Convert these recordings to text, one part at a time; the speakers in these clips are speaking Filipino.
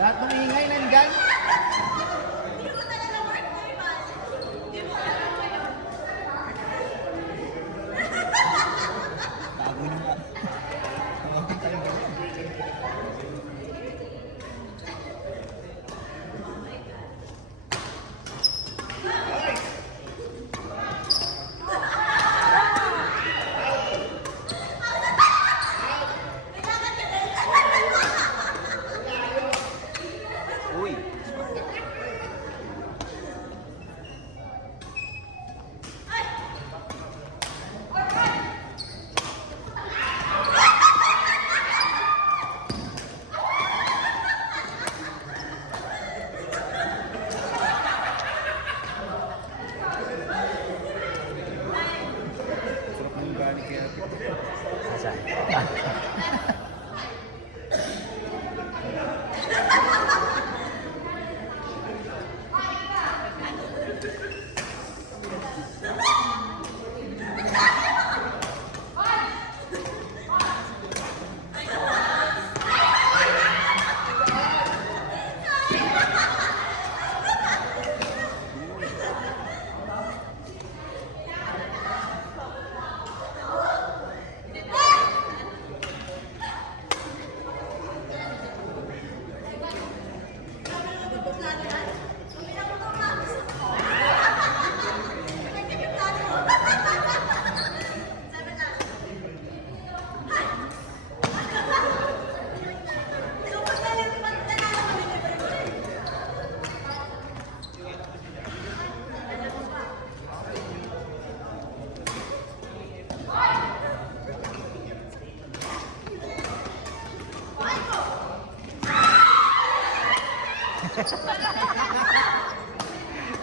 Lahat ng ingay nandyan. Bago nyo ba? Tawagin talaga. Uy. Sarap ng gani kaya. Saan?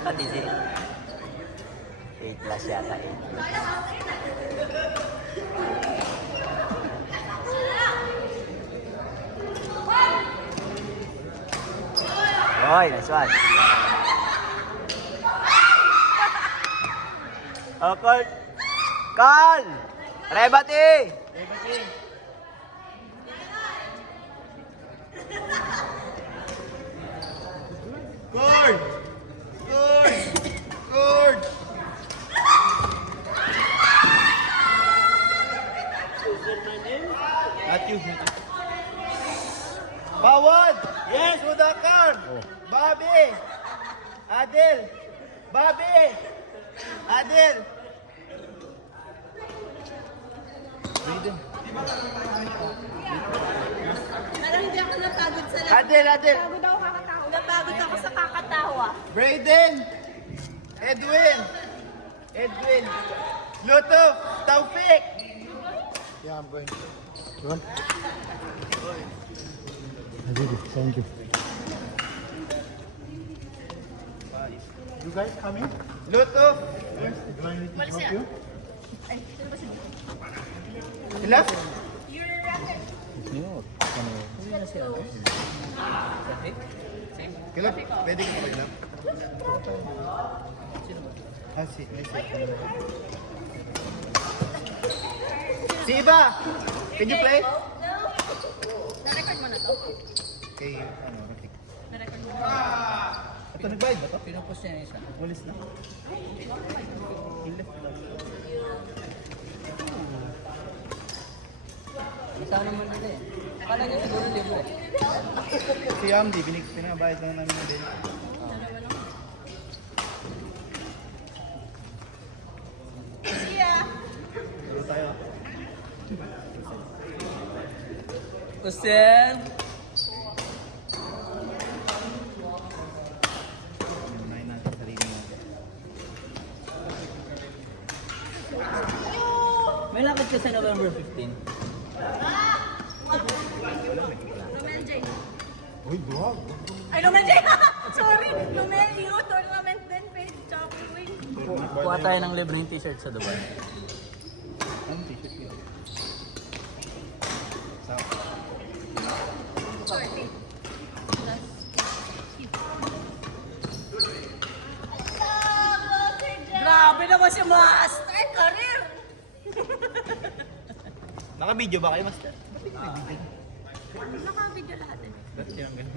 What is it? 8 plus yata, 8 plus. Oy, nice one. Oh, Carl! Carl! Rebati! Rebati! Cord! Cord! Cord! Matthew. Pawad! Yes, Udakar! Bobby! Adel! Bobby! Adel! Parang hindi ako napagod sa lahat. Adel! Adel! Napagod ako kakatawa. Napagod ako sa kakatawa. Brayden! Edwin! Edwin! Lutuf! Taufik! Yeah, I'm going. Run. I did it. Thank you. You guys coming? Lutuf! Do I need to What's help that? you? Ay, sino ba siya? Sila? Your racket. Kila, pwede ka ba kila? Ah, si Iba! Can you play? Na-record mo na to? Kay, ano, Rafik. Na-record mo na. Ito, nagbayad ba to? Pinupost niya isa. Walis na. Ileft lang. Isa naman nila eh. Akala niya siguro libre. Si Amdi, pinabayad lang namin na din. Siya. Laro tayo. Kusel! Unahin natin sarili natin. May lakad ka sa November 15. Romel J. Uy, duwag. Ay, Romel J. Sorry. Romel Youth Tournament din. Page Chocolate. Kuha tayo ng libreng t-shirt sa Dubai. Ano t-shirt yun? Sa 40. Grabe naman si Master Career! Naka-video ba kayo, Master? Ba't hindi nag-video? Naka-video lahat eh. Ba't yung ganun?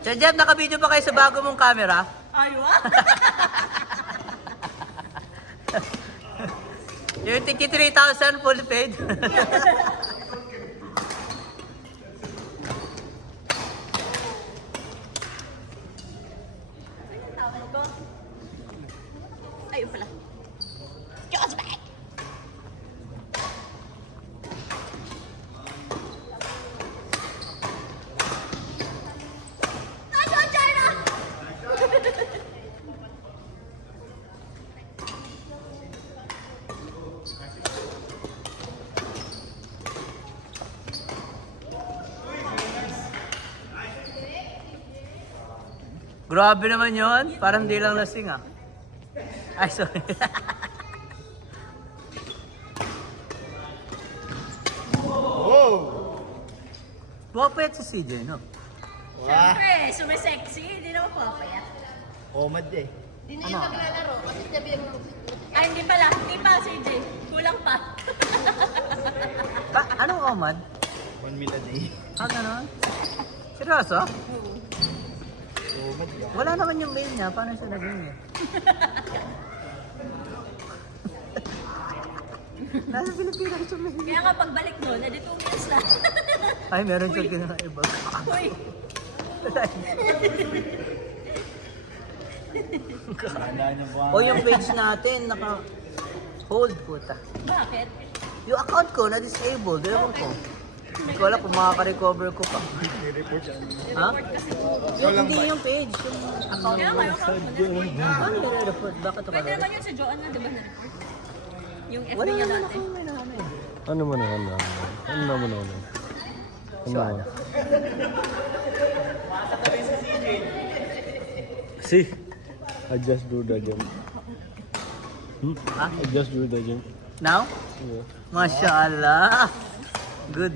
Sir Jeff, naka-video ba kayo sa bago mong camera? Aywa? Yung tiki 3,000 full paid. Tawag ko. Ayun pala. Just back! Nasa China! Grabe naman yon, parang di lang lasing ah. Ay, sorry. Wow! Bopet si CJ, no? Wow! Siyempre, sumisexy. Hindi naman papayat. Omad eh. Hindi Ano? maglalaro. Kasi sabi mo. Ay, hindi pala. Hindi pa, CJ. Kulang pa. Anong omad? 1 meal a day. Ah, ganon? Seryoso? Omad yan. Wala naman yung mail niya, paano siya naging eh? Nasa Pilipinas yung mail. Kaya nga pagbalik doon, edi 2 meals na. Ay, meron siyang kinakaiba. Uy! Tandaan niyo po ang... O yung page natin, naka-hold puta. Bakit? Yung account ko na-disabled, ewan ko. Hindi ko alam kung makaka-recover ko pa. report yan. Ha? Report kasi. Yung, hindi yung page, yung account Kaya ko. kayo ka na-report. Ano yung report? Bakit ito Pwede ka naman yun sa Joan na, di ba na-report? Yung FB Wala niya naman dati. ako may namin. Ano man ako na? Ano naman ako na? Ano? See, I just do the jump. Ha? I just do the jump. Now? Yeah. Mashallah. Good.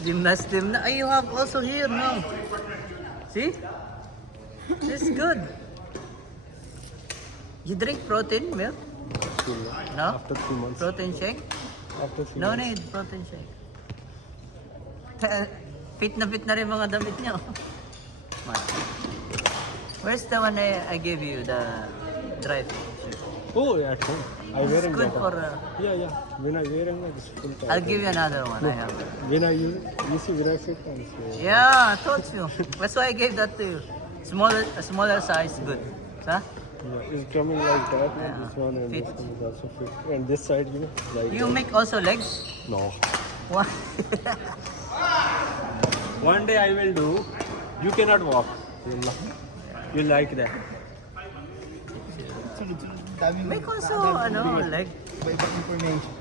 Slim na slim na. Ay, you have also here, no? See? This is good. You drink protein milk? Still, No? after 3 months. Protein shake? After 3 No months. need protein shake. Fit na rin mga damit niyo. Where's the one I gave you, the dry fit shirt? Oh, yeah, at home. I wear It's it. good for... Yeah. When I wear it, it's full tight. I'll give you another one. I have. When I use, you see, when I fit on, so Yeah, I told you. That's why I gave that to you. A smaller size, good. Huh? yeah, it's coming like that. Yeah. This one and Fit. this one is also fit. And this side, like You that. make also legs? No. What? One day I will do. You cannot walk. You like that. Sunod-sunod. Daming... Make also, leg. Iba-ibang information.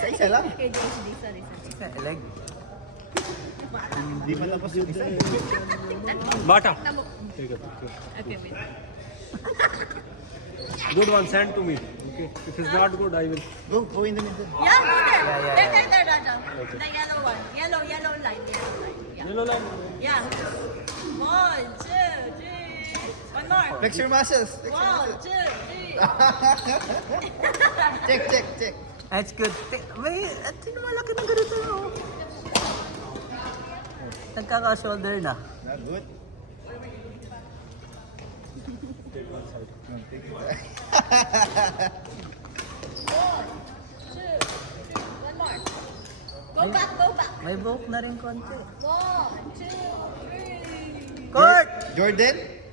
Sa isa lang. Kay JHD, sorry. Leg. Hindi man tapos yung isa. Bata. Namo. Take it. Okay, wait. Good one. Send to me. Okay. If it's not good, I will. Go in the middle. Yeah, go there. Yeah. There, Raja. The yellow one. Yellow line. Yeah. Yellow line. Yeah. 1, 2, 3. One more. Flex your muscles. Flex your 1, muscles. 2, 3. Check. That's good. May, malaki ng ganito, no? Nagkaka-shoulder na. Not good. No, take it. 1, 2, 3. One more. Go back. May buhok na rin konti. 1, 2, 3. Court! Jordan?